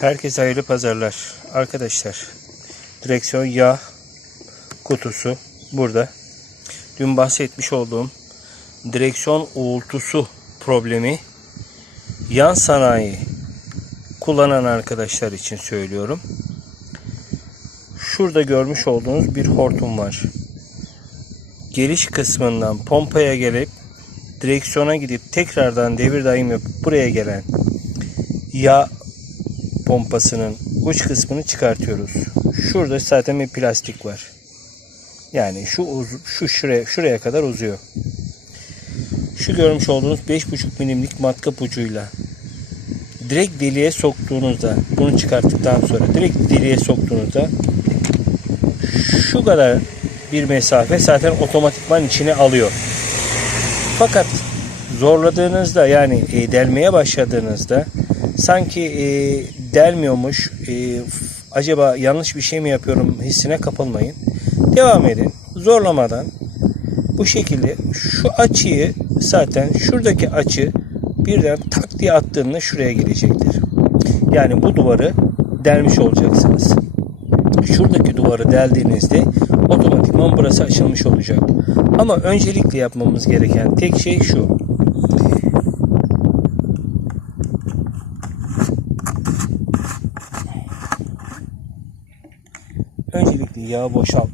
Herkese hayırlı pazarlar. Arkadaşlar direksiyon yağ kutusu burada. Dün bahsetmiş olduğum direksiyon uğultusu problemi yan sanayi kullanan arkadaşlar için söylüyorum. Şurada görmüş olduğunuz bir hortum var. Geliş kısmından pompaya gelip direksiyona gidip tekrardan devir daim yapıp buraya gelen yağ pompasının uç kısmını çıkartıyoruz. Şurada zaten bir plastik var. Yani şu şu şuraya şuraya kadar uzuyor. Şu görmüş olduğunuz 5,5 milimlik matkap ucuyla direkt deliğe soktuğunuzda bunu çıkarttıktan sonra direkt deliğe soktuğunuzda şu kadar bir mesafe zaten otomatikman içine alıyor. Fakat zorladığınızda yani e, delmeye başladığınızda sanki e, delmiyormuş e, acaba yanlış bir şey mi yapıyorum hissine kapılmayın. Devam edin. Zorlamadan bu şekilde şu açıyı zaten şuradaki açı birden tak diye attığında şuraya gelecektir. Yani bu duvarı delmiş olacaksınız. Şuradaki duvarı deldiğinizde otomatikman burası açılmış olacak. Ama öncelikle yapmamız gereken tek şey şu. Öncelikle yağı boşalt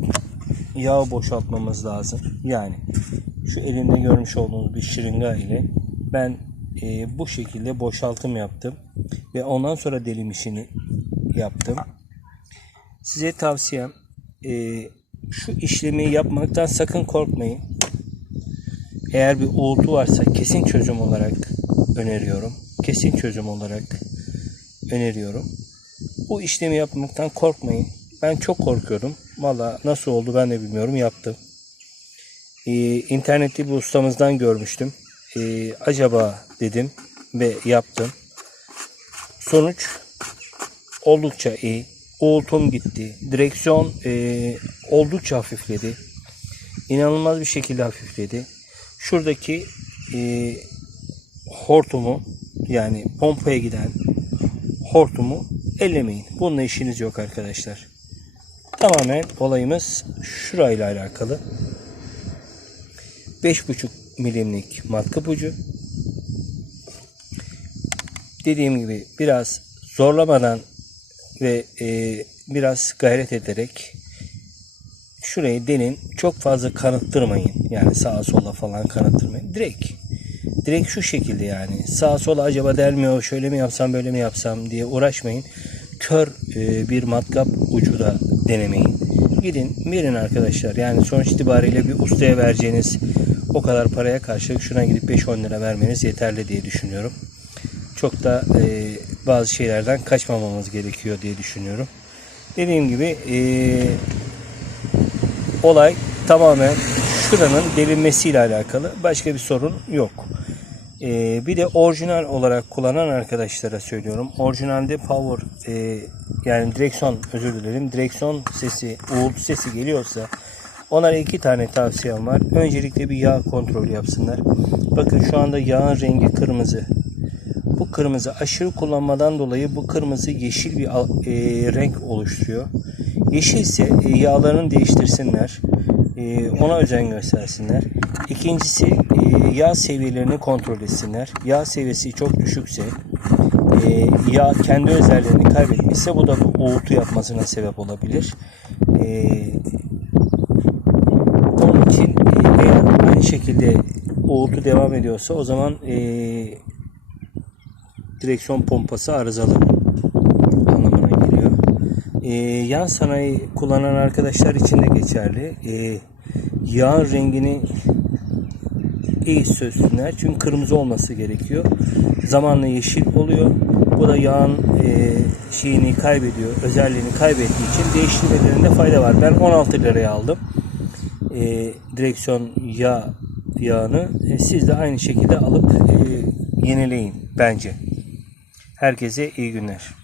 yağı boşaltmamız lazım. Yani şu elimde görmüş olduğunuz bir şırınga ile ben e, bu şekilde boşaltım yaptım ve ondan sonra delim işini yaptım. Size tavsiyem e, şu işlemi yapmaktan sakın korkmayın. Eğer bir uğultu varsa kesin çözüm olarak öneriyorum. Kesin çözüm olarak öneriyorum. Bu işlemi yapmaktan korkmayın. Ben çok korkuyorum. Valla nasıl oldu ben de bilmiyorum. Yaptım. Ee, internette bir ustamızdan görmüştüm. Ee, acaba dedim ve yaptım. Sonuç oldukça iyi. Uğultum gitti. Direksiyon e, oldukça hafifledi. İnanılmaz bir şekilde hafifledi. Şuradaki e, hortumu yani pompaya giden hortumu ellemeyin. Bununla işiniz yok arkadaşlar. Tamamen olayımız şurayla alakalı. 5,5 milimlik matkap ucu. Dediğim gibi biraz zorlamadan ve e, biraz gayret ederek şurayı delin. Çok fazla kanıttırmayın. Yani sağa sola falan kanıttırmayın. Direkt. Direkt şu şekilde yani. Sağa sola acaba delmiyor, şöyle mi yapsam, böyle mi yapsam diye uğraşmayın. Kör e, bir matkap ucu da denemeyin. Gidin verin arkadaşlar. Yani sonuç itibariyle bir ustaya vereceğiniz o kadar paraya karşılık şuna gidip 5-10 lira vermeniz yeterli diye düşünüyorum. Çok da e, bazı şeylerden kaçmamamız gerekiyor diye düşünüyorum. Dediğim gibi e, olay tamamen şuranın delinmesiyle alakalı. Başka bir sorun yok. Ee, bir de orijinal olarak kullanan arkadaşlara söylüyorum. Orijinalde power e, yani direksiyon özür dilerim direksiyon sesi uğultu sesi geliyorsa onlara iki tane tavsiyem var. Öncelikle bir yağ kontrolü yapsınlar. Bakın şu anda yağın rengi kırmızı. Bu kırmızı aşırı kullanmadan dolayı bu kırmızı yeşil bir e, renk oluşturuyor. Yeşil ise e, yağlarını değiştirsinler. E, ona özen göstersinler. İkincisi e, yağ seviyelerini kontrol etsinler. Yağ seviyesi çok düşükse e, yağ kendi özelliğini kaybetmişse bu da uğultu yapmasına sebep olabilir. E, onun için e, eğer aynı şekilde uğultu devam ediyorsa o zaman direksiyon pompası arızalı. Ee, yan sanayi kullanan arkadaşlar için de geçerli. Ee, yağın rengini iyi sözsünler. Çünkü kırmızı olması gerekiyor. Zamanla yeşil oluyor. Bu da yağın e, şeyini kaybediyor. Özelliğini kaybettiği için değiştirmelerinde fayda var. Ben 16 liraya aldım. Ee, direksiyon yağ yağını. E, siz de aynı şekilde alıp e, yenileyin bence. Herkese iyi günler.